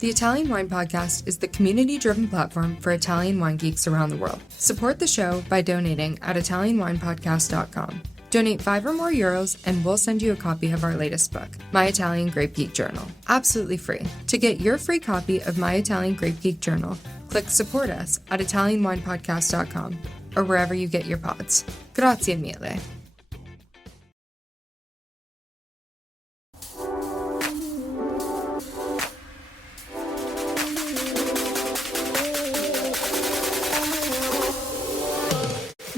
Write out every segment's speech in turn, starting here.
The Italian Wine Podcast is the community-driven platform for Italian wine geeks around the world. Support the show by donating at ItalianWinepodcast.com. Donate €5 or more and we'll send you a copy of our latest book, My Italian Grape Geek Journal, absolutely free. To get your free copy of My Italian Grape Geek Journal, click support us at ItalianWinepodcast.com or wherever you get your pods. Grazie mille.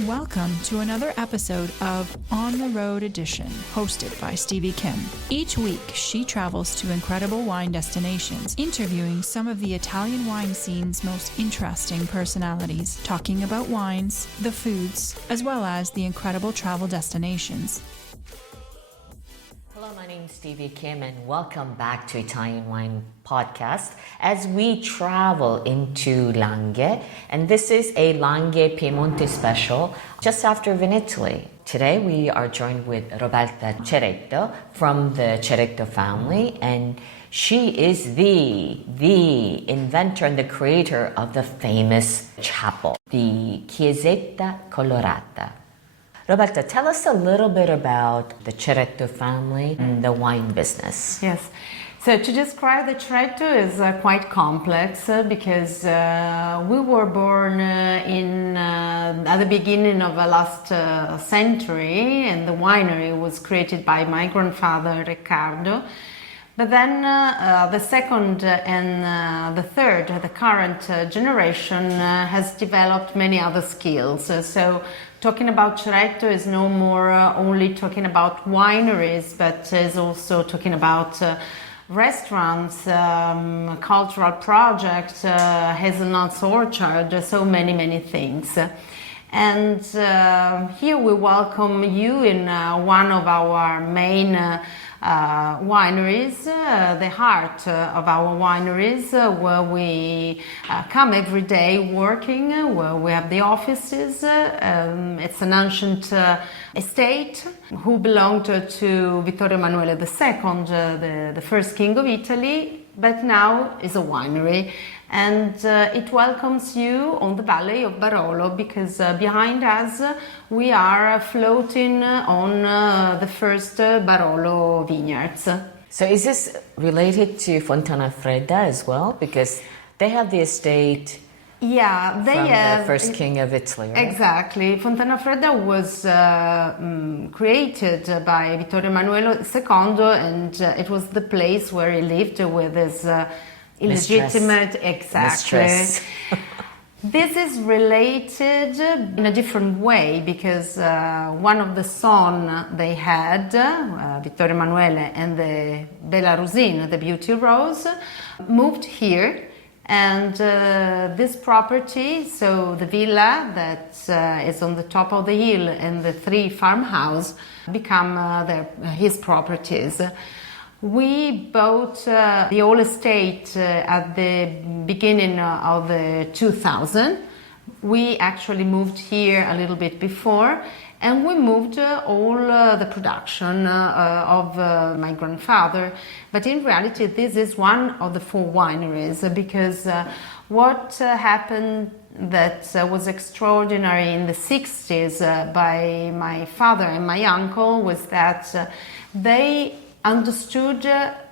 Welcome to another episode of On the Road Edition, hosted by Stevie Kim. Each week, she travels to incredible wine destinations, interviewing some of the Italian wine scene's most interesting personalities, talking about wines, the foods, as well as the incredible travel destinations. Hello, my name is Stevie Kim and welcome back to Italian Wine Podcast as we travel into Langhe, and this is a Langhe Piemonte special just after Vinitaly. Today we are joined with Roberta Ceretto from the Ceretto family, and she is the inventor and the creator of the famous chapel, the Chiesetta Colorata. Roberta, tell us a little bit about the Ceretto family and the wine business. Yes. So to describe the Ceretto is quite complex because we were born at the beginning of the last century, and the winery was created by my grandfather Riccardo. But then the second and the third, the current generation has developed many other skills. So talking about Ceretto is no more only talking about wineries, but is also talking about restaurants, cultural projects, hazelnuts orchard, so many things. And here we welcome you in one of our main wineries, the heart of our wineries, where we come every day working, where we have the offices. It's an ancient estate who belonged to Vittorio Emanuele II, the first king of Italy, but now is a winery. And it welcomes you on the valley of Barolo, because behind us we are floating on the first Barolo vineyards. So is this related to Fontana Fredda as well? Because they have the estate from the first king of Italy, right? Exactly. Fontana Fredda was created by Vittorio Emanuele II, and it was the place where he lived with his illegitimate, Mistress. This is related in a different way because one of the sons they had, Vittorio Emanuele and the Bella Rosina, the Beauty Rose, moved here, and this property, so the villa that is on the top of the hill and the 3 farmhouses, become his properties. We bought the whole estate at the beginning of the 2000. We actually moved here a little bit before, and we moved all the production of my grandfather. But in reality, this is one of the 4 wineries, because what happened that was extraordinary in the 60s by my father and my uncle was that they understood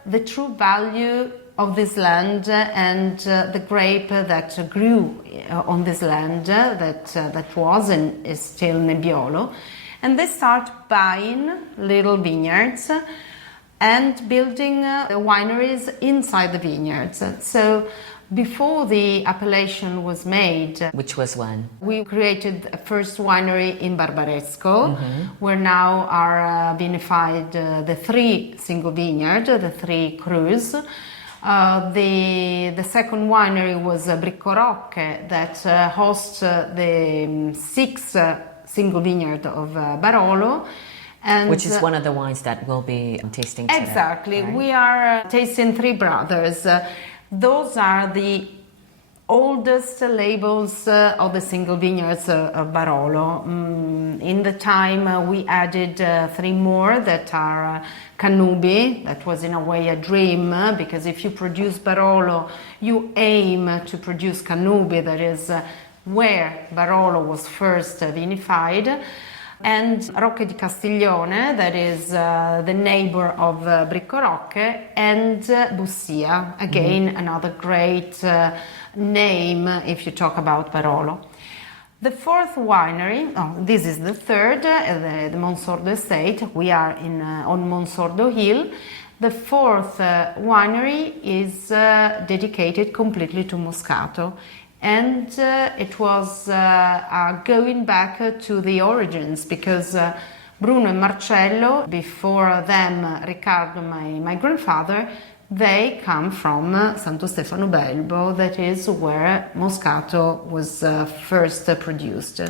the true value of this land and the grape that grew on this land that was and is still Nebbiolo. And they start buying little vineyards and building wineries inside the vineyards. So before the appellation was made, which was when? We created a first winery in Barbaresco, where now are vinified the 3 single vineyard, the 3 crus. The second winery was Briccorocche, that hosts the 6 single vineyard of Barolo. And which is one of the wines that we'll be tasting today. Exactly. Right? We are tasting 3 brothers. Those are the oldest labels of the single vineyards of Barolo. In the time we added 3 more that are Cannubi. That was in a way a dream, because if you produce Barolo, you aim to produce Cannubi, that is where Barolo was first vinified. And Rocche di Castiglione, that is the neighbor of Bricco Rocche, and Bussia, again another great name if you talk about Barolo. The 4th winery, this is the 3rd, the Monsordo estate. We are on Monsordo Hill. The 4th winery is dedicated completely to Moscato. And it was going back to the origins, because Bruno and Marcello, before them Riccardo, my grandfather, they come from Santo Stefano Belbo, that is where Moscato was first produced.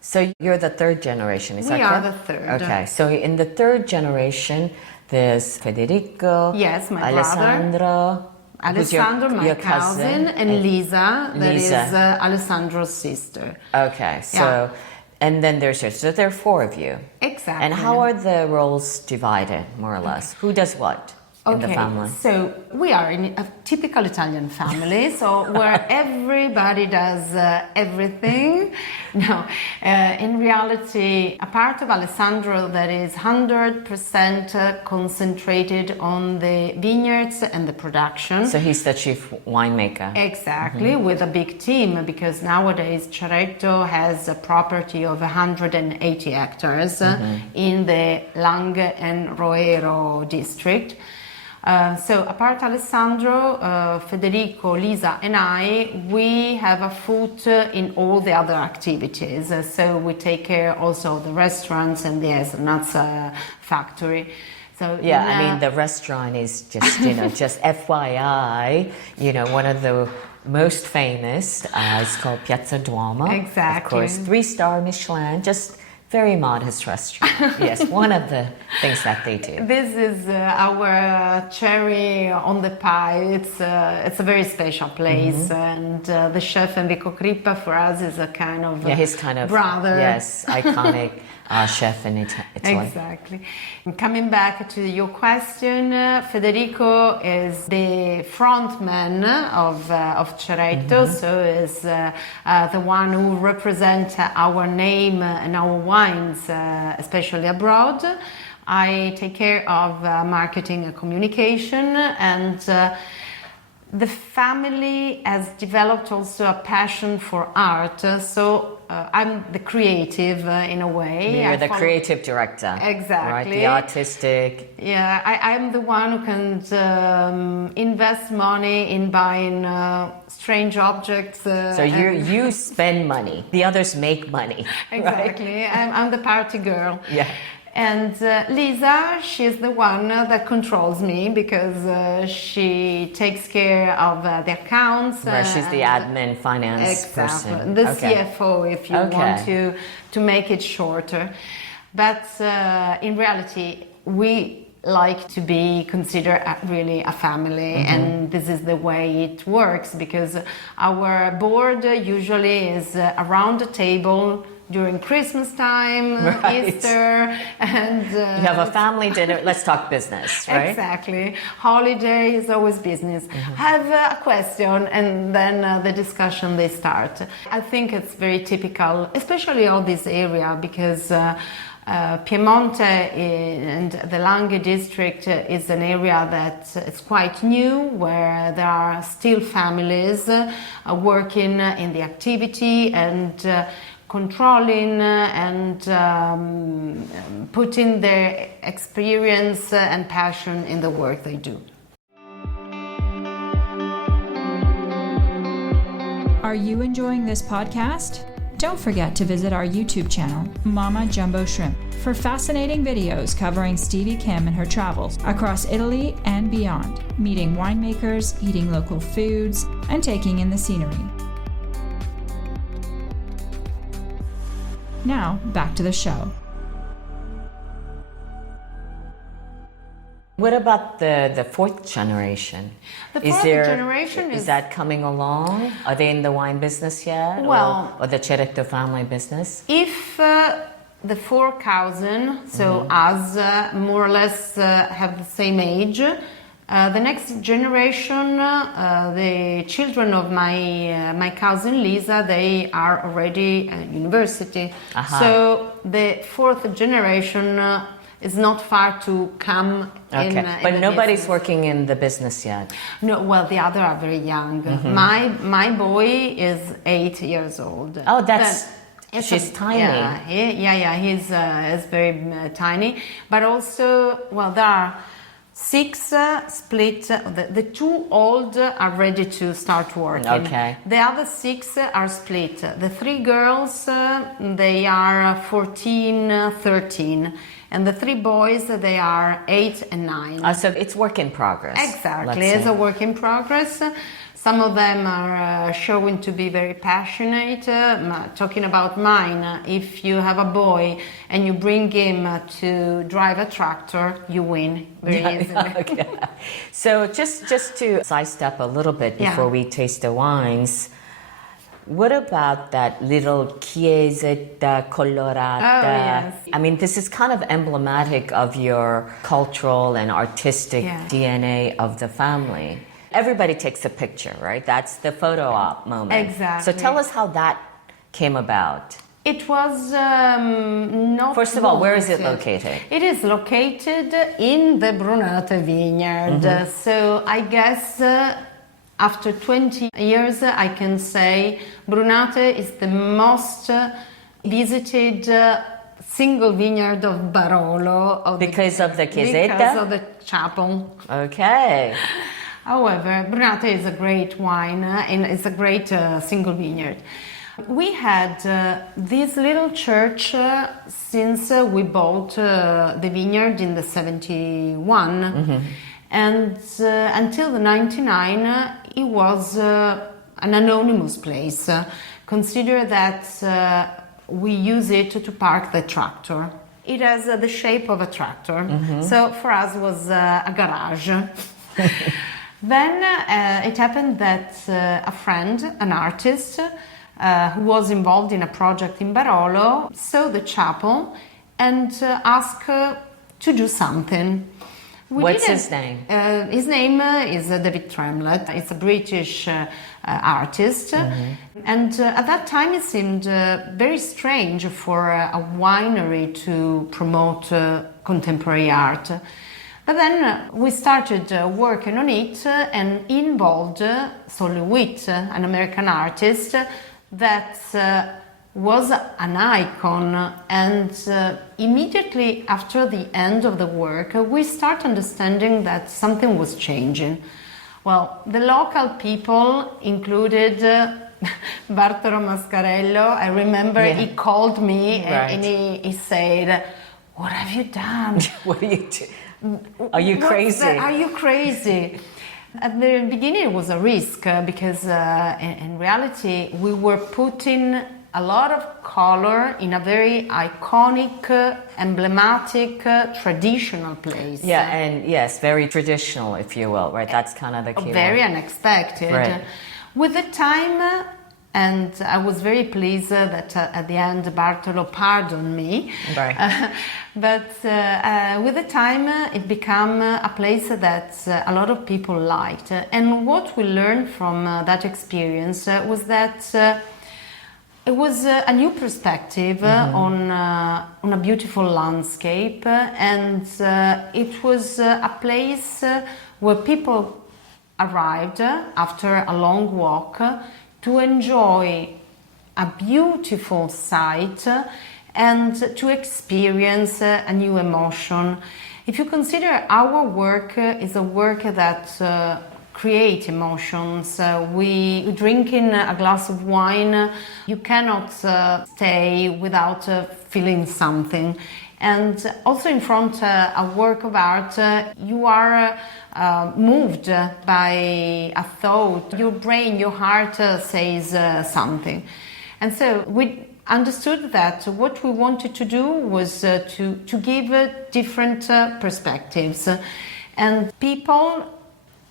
So you're the 3rd generation, is that correct? We are the 3rd. Okay, so in the 3rd generation, there's Federico, yes, my Alessandro, brother. Alessandro, my cousin, and Lisa, that is Alessandro's sister. Okay, so, and then there's yours. So there are 4 of you. Exactly. And how are the roles divided, more or less? Who does what in the family? So we are in a typical Italian family, so where everybody does everything. No, in reality, a part of Alessandro that is 100% concentrated on the vineyards and the production. So he's the chief winemaker. Exactly, with a big team, because nowadays Ceretto has a property of 180 hectares in the Langhe and Roero district. So apart Alessandro, Federico, Lisa and I, we have a foot in all the other activities. So we take care also of the restaurants and the hazelnuts factory. So I mean, the restaurant is just, just FYI, one of the most famous. It's called Piazza Duomo. Exactly. Of course, 3-star Michelin, just very modest restaurant. Yes, one of the things that they do. This is our cherry on the pie. It's a very special place, and the chef Enrico Crippa for us is a kind of his kind of brother. Yes, iconic chef in Italy. Exactly. Coming back to your question, Federico is the front man of Ceretto, so is the one who represents our name and our wines, especially abroad. I take care of marketing and communication, and the family has developed also a passion for art, so I'm the creative in a way. You're the creative director. Exactly. Right, the artistic. Yeah, I'm the one who can invest money in buying strange objects. So you spend money, the others make money. Exactly, right? I'm the party girl. Yeah. And Lisa, she's the one that controls me, because she takes care of the accounts. Right, she's the admin, finance person. The CFO, if you want to make it shorter. But in reality, we like to be considered really a family, and this is the way it works, because our board usually is around the table during Christmas time, Easter, and you have a family dinner. Let's talk business, right? Exactly. Holiday is always business. Have a question, and then the discussion they start. I think it's very typical, especially of this area, because Piemonte and the Langhe district is an area that is quite new, where there are still families working in the activity and controlling and putting their experience and passion in the work they do. Are you enjoying this podcast? Don't forget to visit our YouTube channel, Mama Jumbo Shrimp, for fascinating videos covering Stevie Kim and her travels across Italy and beyond, meeting winemakers, eating local foods, and taking in the scenery. Now, back to the show. What about the fourth generation? The fourth generation is that coming along? Are they in the wine business yet? Well, or the Ceretto family business? If the four cousins, so us, more or less have the same age, the next generation, the children of my cousin Lisa, they are already at university. So the fourth generation is not far to come. Okay, but nobody's working in the business yet. No, well, the other are very young. My boy is 8 years old. Oh, she's tiny. Yeah, he's very tiny. But also, well, there are 6 split. The 2 old are ready to start working. Okay. The other 6 are split. The 3 girls, they are 14, 13. And the 3 boys, they are 8 and 9. So it's work in progress. Exactly, it's a work in progress. Some of them are showing to be very passionate. Talking about mine, if you have a boy and you bring him to drive a tractor, you win very easily. Okay. So just to sidestep a little bit before we taste the wines, what about that little chiesetta colorata? Oh, yes. I mean, this is kind of emblematic of your cultural and artistic DNA of the family. Everybody takes a picture, right? That's the photo op moment. Exactly. So tell us how that came about. It was not. First of all, where is it located? It is located in the Brunate vineyard. So I guess after 20 years, I can say Brunate is the most visited single vineyard of Barolo. Because of the chiesetta? Because of the chapel. Okay. However, Brunate is a great wine and it's a great single vineyard. We had this little church since we bought the vineyard in the 71. And until the 99, it was an anonymous place. Consider that we use it to park the tractor. It has the shape of a tractor. So for us it was a garage. Then it happened that a friend, an artist, who was involved in a project in Barolo, saw the chapel and asked to do something. What's his name? His name is David Tremlett. It's a British artist. And at that time it seemed very strange for a winery to promote contemporary art. But then we started working on it and involved Sol LeWitt, an American artist that was an icon, and immediately after the end of the work we start understanding that something was changing. Well, the local people included Bartolo Mascarello. I remember he called me and he said, "What have you done? What are you doing? Are you crazy? Are you crazy?" At the beginning it was a risk because in reality we were putting a lot of color in a very iconic, emblematic, traditional place. Yeah, and yes, very traditional, if you will, right? That's kind of the key very word. Unexpected. Right. With the time, and I was very pleased that at the end Bartolo pardoned me. Right. But with the time, it became a place that a lot of people liked. And what we learned from that experience was that it was a new perspective on a beautiful landscape, and it was a place where people arrived after a long walk to enjoy a beautiful sight and to experience a new emotion. If you consider our work is a work that create emotions. We drinking a glass of wine, you cannot stay without feeling something. And also in front of a work of art, you are moved by a thought. Your brain, your heart says something. And so we understood that what we wanted to do was to give different perspectives. And people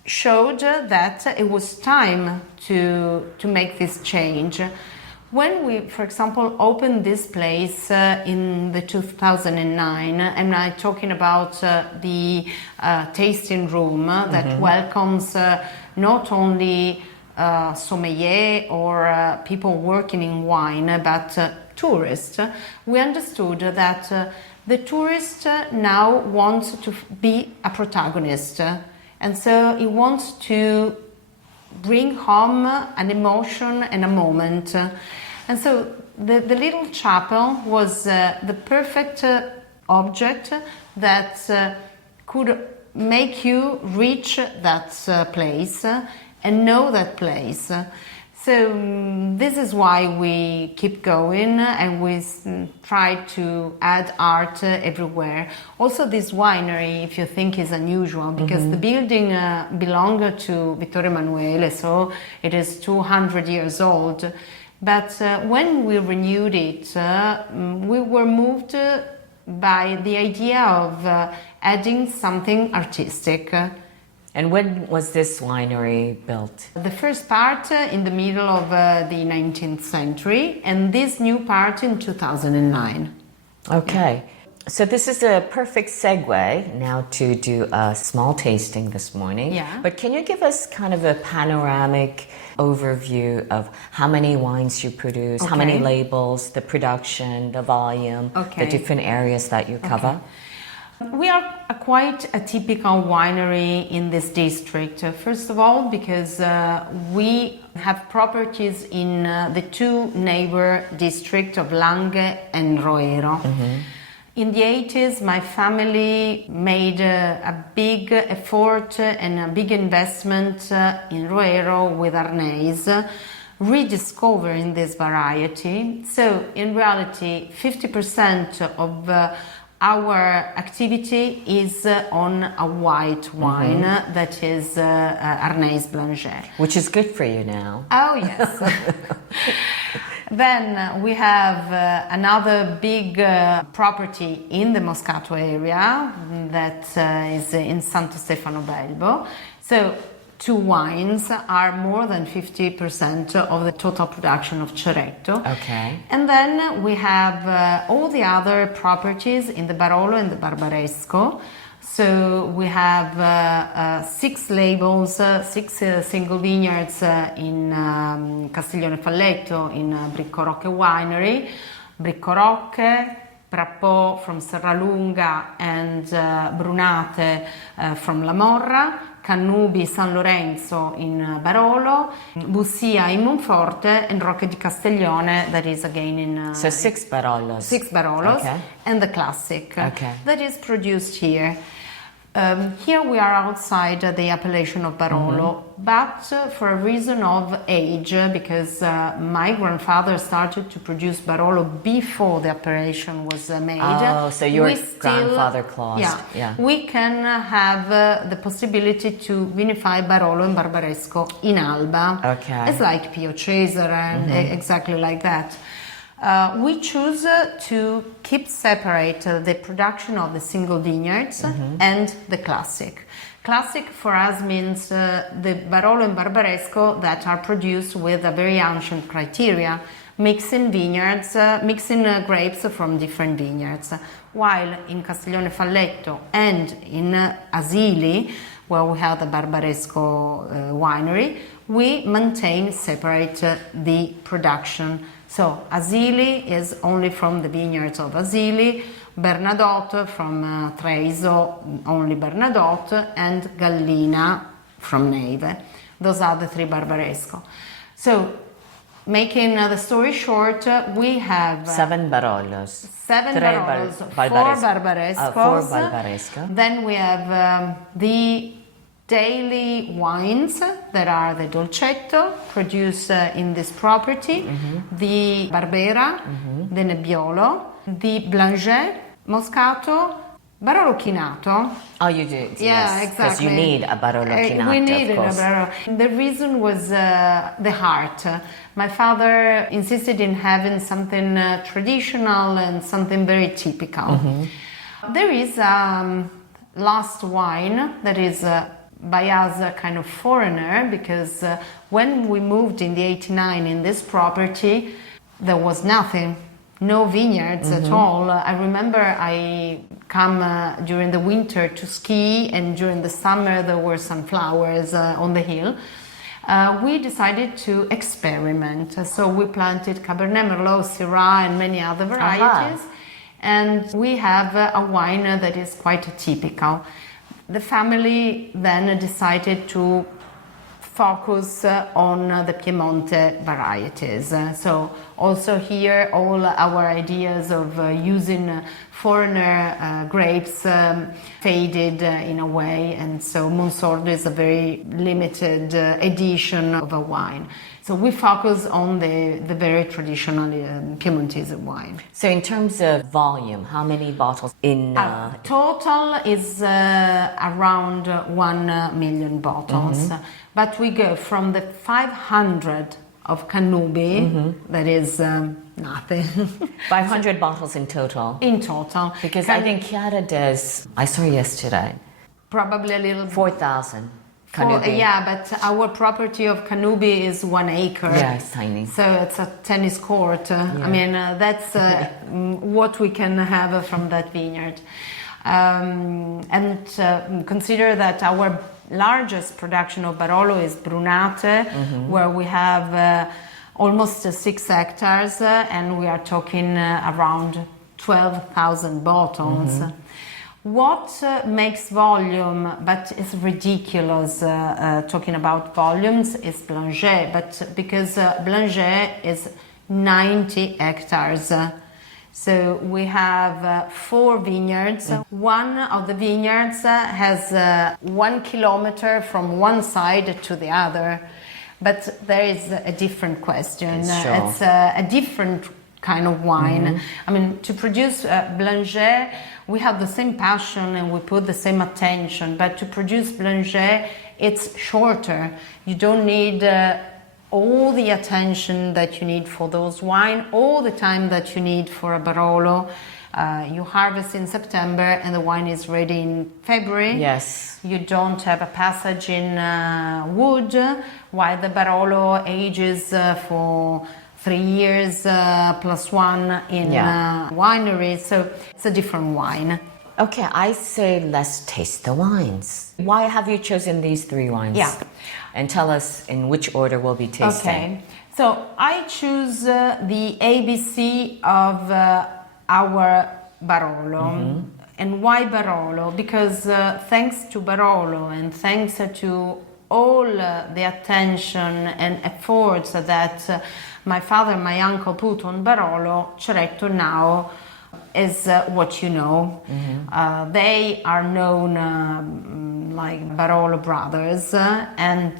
showed that it was time to make this change. When we, for example, opened this place in the 2009, and I'm talking about the tasting room that welcomes not only sommelier or people working in wine, but tourists, we understood that the tourist now wants to be a protagonist, and so he wants to bring home an emotion and a moment. And so the little chapel was the perfect object that could make you reach that place and know that place. So this is why we keep going, and we try to add art everywhere. Also this winery, if you think, is unusual, because the building belonged to Vittorio Emanuele, so it is 200 years old. But when we renewed it, we were moved by the idea of adding something artistic. And when was this winery built? The first part in the middle of the 19th century, and this new part in 2009. Okay. So this is a perfect segue now to do a small tasting this morning. Yeah. But can you give us kind of a panoramic overview of how many wines you produce, how many labels, the production, the volume, the different areas that you cover? We are quite a typical winery in this district. First of all, because we have properties in the two neighbor districts of Langhe and Roero. In the 80s, my family made a big effort and a big investment in Roero with Arneis, rediscovering this variety. So, in reality, 50% of our activity is on a white wine that is Arneis Blanchet. Which is good for you now. Oh, yes. Then we have another big property in the Moscato area that is in Santo Stefano Belbo. So two wines are more than 50% of the total production of Ceretto. Okay. And then we have all the other properties in the Barolo and the Barbaresco. So we have 6 labels, 6 single vineyards in Castiglione Falletto, in Bricco Rocche Winery, Bricco Rocche, Prapo from Serralunga, and Brunate from La Morra, Cannubi San Lorenzo in Barolo, Bussia in Monforte, and Rocche di Castiglione, that is again in... So 6 Barolos. 6 Barolos, and the classic that is produced here. Here we are outside the appellation of Barolo, but for a reason of age, because my grandfather started to produce Barolo before the appellation was made. Oh, so your grandfather claused. Yeah, we can have the possibility to vinify Barolo and Barbaresco in Alba. Okay. It's like Pio Cesare, and exactly like that. We choose to keep separate the production of the single vineyards and the classic. Classic for us means the Barolo and Barbaresco that are produced with a very ancient criteria, mixing vineyards, mixing grapes from different vineyards. While in Castiglione Falletto and in Asili, where we have the Barbaresco winery, we maintain separate the production. So Asili is only from the vineyards of Asili, Bernadotte from Treviso, only Bernadotte, and Gallina from Neve. Those are the 3 Barbaresco. So, making the story short, we have 7 Barolos. 7 Barolos, 4 Barbarescos. 4 Barbaresco. Then we have the daily wines that are the Dolcetto produced in this property, the Barbera, the Nebbiolo, the Blanchet, Moscato, Barolo Chinato. Oh, you do? Yeah, yes, exactly. Because you need a Barolo Chinato, we needed of course. a Barolo. The reason was the heart. My father insisted in having something traditional and something very typical. There is last wine that is by us a kind of foreigner, because when we moved in the 89 in this property, there was nothing, no vineyards at all. I remember I come during the winter to ski, and during the summer there were some flowers on the hill. We decided to experiment, so we planted Cabernet Merlot, Syrah, and many other varieties. And we have a wine that is quite atypical. The family then decided to focus on the Piemonte varieties. So also here all our ideas of using foreigner grapes faded in a way, and so Monsordo is a very limited edition of a wine. So we focus on the very traditional Piemontese wine. So in terms of volume, how many bottles in... Total is around 1 million bottles. But we go from the 500 of Canubi, that is nothing. 500 bottles in total? In total. Because I think Chiara does, I saw yesterday, probably a little... 4,000. Canubi. Yeah, but our property of Canubi is 1 acre. Yeah, it's tiny. So it's a tennis court. I mean, that's what we can have from that vineyard. And consider that our largest production of Barolo is Brunate, where we have almost 6 hectares, and we are talking around 12,000 bottles. What makes volume, but it's ridiculous talking about volumes, is Blanchet, but because Blanchet is 90 hectares. So we have 4 vineyards. One of the vineyards has 1 kilometer from one side to the other. But there is a different question. It's a different kind of wine. I mean, to produce Blanchet, we have the same passion and we put the same attention. But to produce Blanchet, it's shorter. You don't need all the attention that you need for those wine, all the time that you need for a Barolo. You harvest in September and the wine is ready in February. Yes. You don't have a passage in wood, while the Barolo ages for 3 years plus 1 in wineries. So it's a different wine. Okay, I say let's taste the wines. Why have you chosen these 3 wines? Yeah. And tell us in which order we'll be tasting. Okay, so I choose the ABC of our Barolo. And why Barolo? Because thanks to Barolo and thanks to all the attention and efforts that my father and my uncle put on Barolo, Ceretto now is what you know. They are known like Barolo brothers, and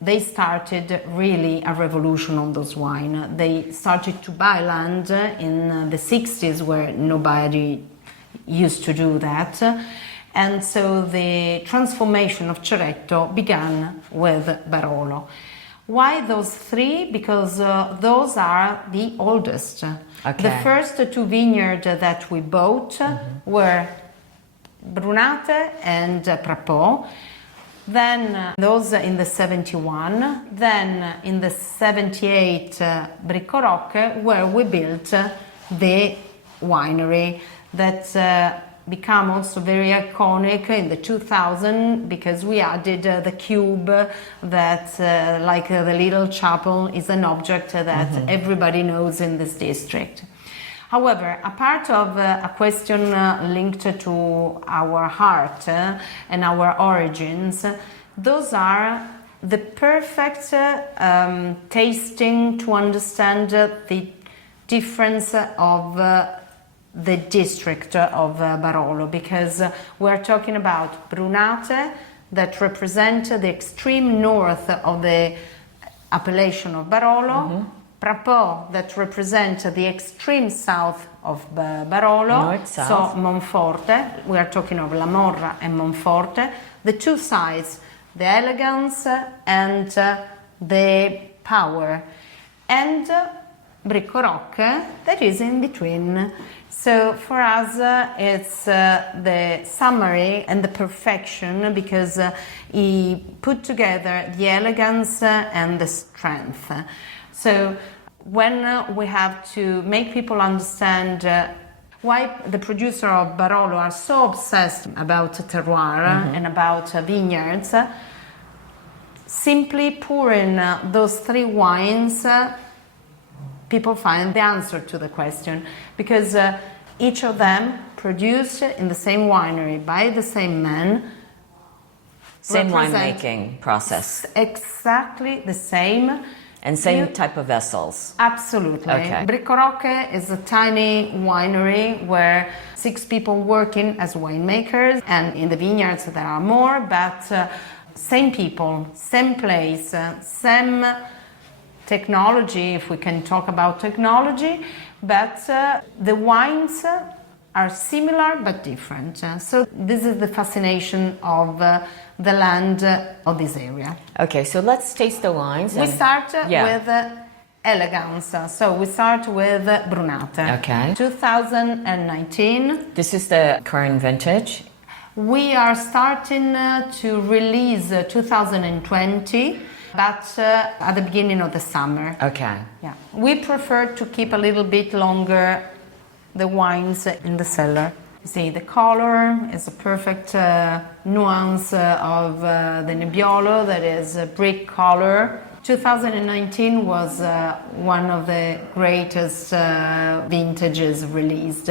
they started really a revolution on those wine. They started to buy land in the 60s where nobody used to do that. And so the transformation of Ceretto began with Barolo. Why those 3? Because those are the oldest. Okay. The first 2 vineyards that we bought were Brunate and Prapo. Then those in the 71. Then in the 78, Bricoroque, where we built the winery that become also very iconic in the 2000 because we added the cube that like the little chapel is an object that everybody knows in this district. However, a part of a question linked to our heart and our origins, those are the perfect tasting to understand the difference of the district of Barolo, because we're talking about Brunate that represent the extreme north of the appellation of Barolo, Prapo that represent the extreme south of Barolo, North-south. so Monforte, we are talking of La Morra and Monforte, the 2 sides, the elegance and the power. And Bricco Rock that is in between. So for us, it's the summary and the perfection because he put together the elegance and the strength. So when we have to make people understand why the producer of Barolo are so obsessed about terroir and about vineyards, simply pouring those three wines, people find the answer to the question because each of them produced in the same winery by the same man. Same winemaking process. Exactly the same. And same type of vessels. Absolutely. Okay. Bricco Rock is a tiny winery where 6 people working as winemakers, and in the vineyards there are more, but same people, same place, same technology, if we can talk about technology, but the wines are similar but different. So this is the fascination of the land of this area. Okay, so let's taste the wines. We start with elegance. So we start with Brunate. Okay. 2019. This is the current vintage. We are starting to release 2020, but at the beginning of the summer. Okay. Yeah. We prefer to keep a little bit longer the wines in the cellar. You see, the color is a perfect nuance of the Nebbiolo, that is a brick color. 2019 was one of the greatest vintages released.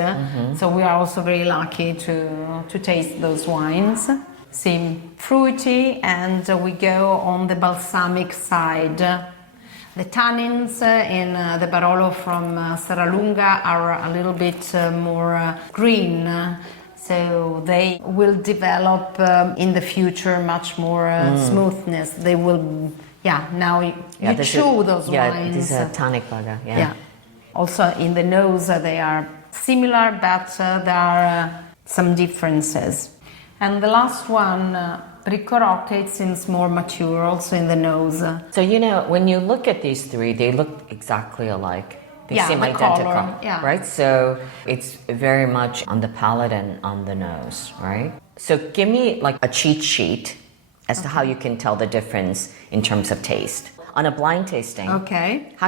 So we are also very lucky to taste those wines. Seem fruity, and we go on the balsamic side. The tannins in the Barolo from Serralunga are a little bit more green, so they will develop in the future much more smoothness. They will, now you chew those wines. Yeah, this is a tonic bugger, yeah. Also in the nose they are similar, but there are some differences. And the last one, Bricco Rock, it seems more mature also in the nose. So, when you look at these three, they look exactly alike. They seem identical, color, right? So it's very much on the palate and on the nose, right? So give me like a cheat sheet as to how you can tell the difference in terms of taste. On a blind tasting, how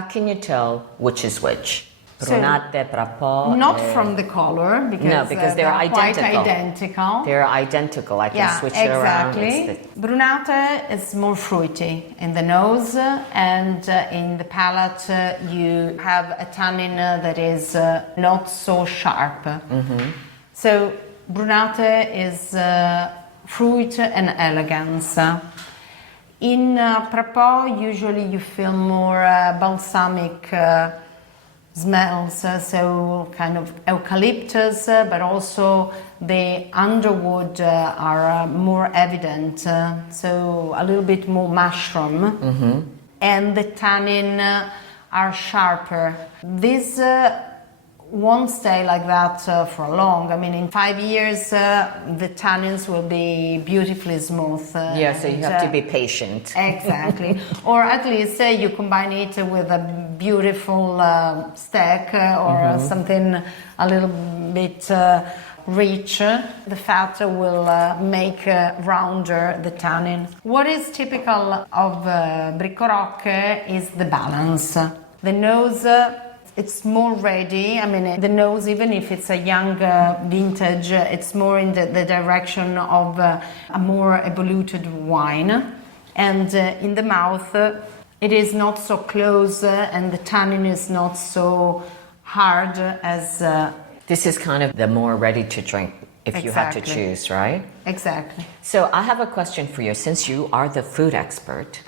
can you tell which is which? Brunate, Prapo. Not from the color, because they're identical. Quite identical. They're identical. I can switch it around. Brunate is more fruity in the nose, and in the palate you have a tannin that is not so sharp. So Brunate is fruit and elegance. In Prapo, usually you feel more balsamic smells, so kind of eucalyptus, but also the underwood are more evident, so a little bit more mushroom, and the tannin are sharper. This won't stay like that for long. I mean, in 5 years, the tannins will be beautifully smooth. So you have to be patient. Exactly. Or at least you combine it with a beautiful steak or something a little bit rich. The fat will make rounder the tannin. What is typical of Bricco Rock is the balance. The nose, it's more ready. I mean, the nose, even if it's a young vintage, it's more in the direction of a more evoluted wine. And in the mouth, it is not so close, and the tannin is not so hard as... This is kind of the more ready to drink if you had to choose, right? Exactly. So I have a question for you. Since you are the food expert,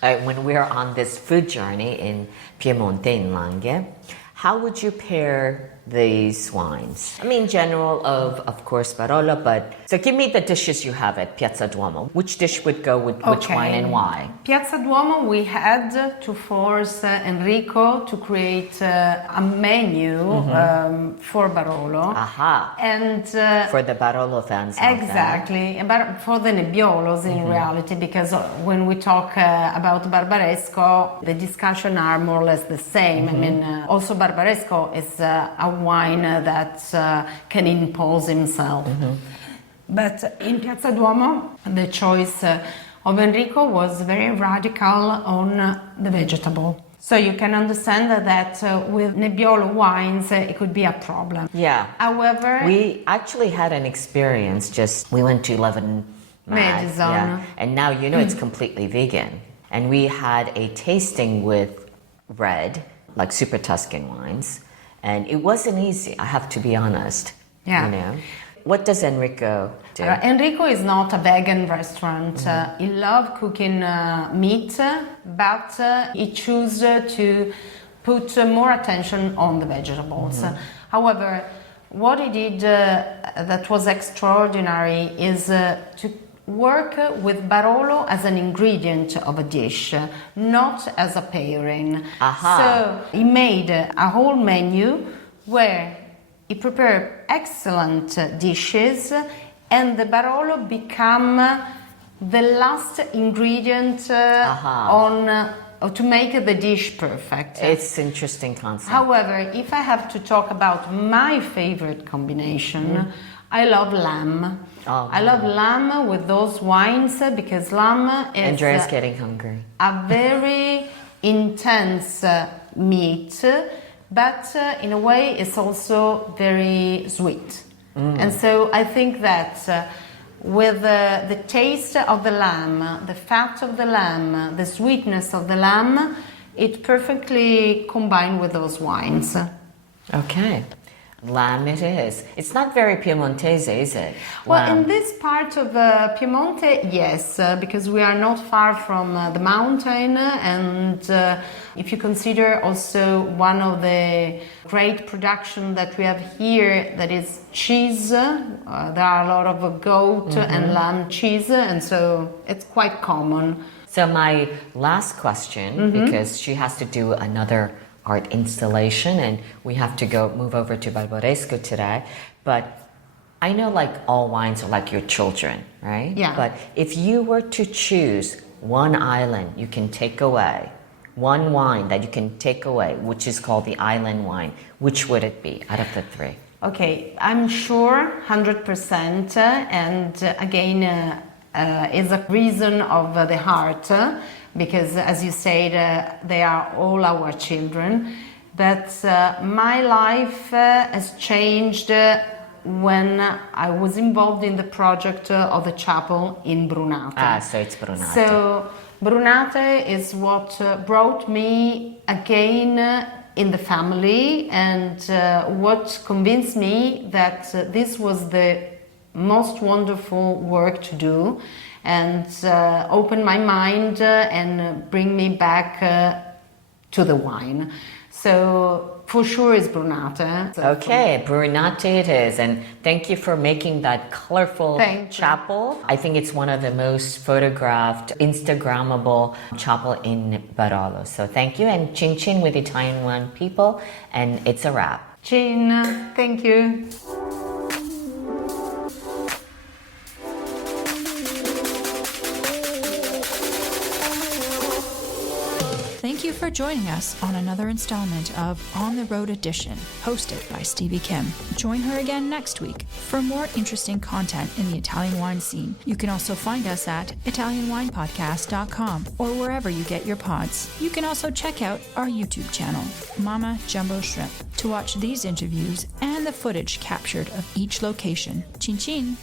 when we're on this food journey in Piemonte, in Langhe, how would you pair these wines? I mean, general of course, Barolo, but so give me the dishes you have at Piazza Duomo. Which dish would go with which wine and why? Piazza Duomo, we had to force Enrico to create a menu for Barolo. Aha. And for the Barolo fans. Exactly, but for the Nebbiolos in reality, because when we talk about Barbaresco, the discussion are more or less the same. I mean, also Barbaresco is a wine that can impose himself. But in Piazza Duomo, the choice of Enrico was very radical on the vegetable. So you can understand that with Nebbiolo wines, it could be a problem. Yeah. However, we actually had an experience. We went to 11 Madison. And now it's completely vegan. And we had a tasting with red, like super Tuscan wines, and it wasn't easy. I have to be honest. Yeah. What does Enrico do? Enrico is not a vegan restaurant. He loves cooking meat, but he chooses to put more attention on the vegetables. However, what he did that was extraordinary is to work with Barolo as an ingredient of a dish, not as a pairing. So he made a whole menu where he prepared excellent dishes, and the Barolo become the last ingredient to make the dish perfect. It's an interesting concept. However, if I have to talk about my favorite combination, I love lamb. I love lamb with those wines because lamb is Andrea's getting hungry. A very intense meat, but in a way it's also very sweet. And so I think that with the taste of the lamb, the fat of the lamb, the sweetness of the lamb, it perfectly combined with those wines. Okay. Lamb it is. It's not very Piemontese, is it? Well, in this part of Piemonte, yes, because we are not far from the mountain, and if you consider also one of the great production that we have here, that is cheese, there are a lot of goat and lamb cheese, and so it's quite common. So my last question, because she has to do another art installation and we have to move over to Barbaresco today, but I know like all wines are like your children, right? Yeah. But if you were to choose one island you can take away, one wine that you can take away, which is called the island wine, which would it be out of the three? Okay, I'm sure 100%, and again is a reason of the heart, because as you said, they are all our children. But my life has changed when I was involved in the project of the chapel in Brunate. So it's Brunate. So Brunate is what brought me again in the family, and what convinced me that this was the most wonderful work to do, and open my mind and bring me back to the wine. So for sure it's Brunate. Okay, Brunate it is. And thank you for making that colorful chapel. I think it's one of the most photographed, Instagrammable chapel in Barolo. So thank you, and chin chin with Italian wine people, and it's a wrap. Chin, thank you. Thank you for joining us on another installment of On the Road Edition, hosted by Stevie Kim. Join her again next week for more interesting content in the Italian wine scene. You can also find us at ItalianWinePodcast.com or wherever you get your pods. You can also check out our YouTube channel, Mama Jumbo Shrimp, to watch these interviews and the footage captured of each location. Chin chin!